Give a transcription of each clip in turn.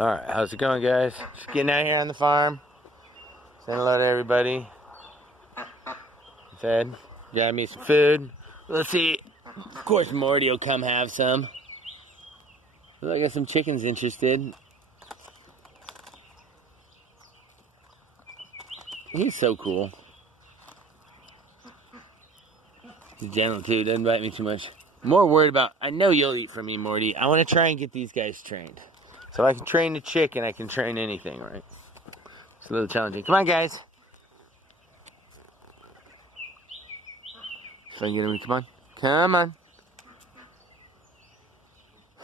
Alright, how's it going, guys? Just getting out here on the farm. Saying hello to everybody. Fed. Got me some food. Let's see. Of course, Morty will come have some. Look, I got some chickens interested. He's so cool. He's gentle too, doesn't bite me too much. More worried about, I know you'll eat from me, Morty. I want to try and get these guys trained. So I can train the chicken, I can train anything, right? It's a little challenging. Come on, guys. So I can get him, come on. Come on.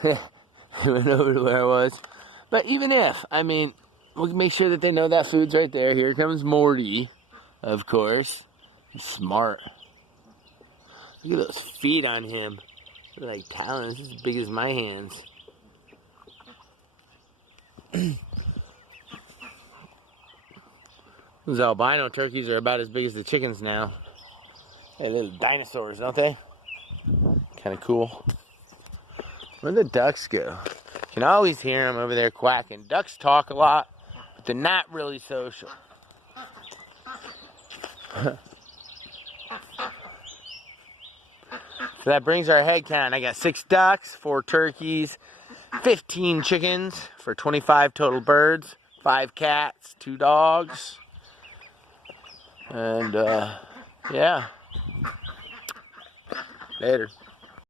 He went over to where I was. But even if, I mean, we'll make sure that they know that food's right there. Here comes Morty, of course. He's smart. Look at those feet on him. They're like talons, as big as my hands. Those albino turkeys are about as big as the chickens now. They're little dinosaurs, don't they? Kind of cool. Where'd the ducks go? You can always hear them over there quacking. Ducks talk a lot, but they're not really social. So that brings our head count. I got 6 ducks, 4 turkeys, 15 chickens for 25 total birds, 5 cats, 2 dogs, and yeah. Later.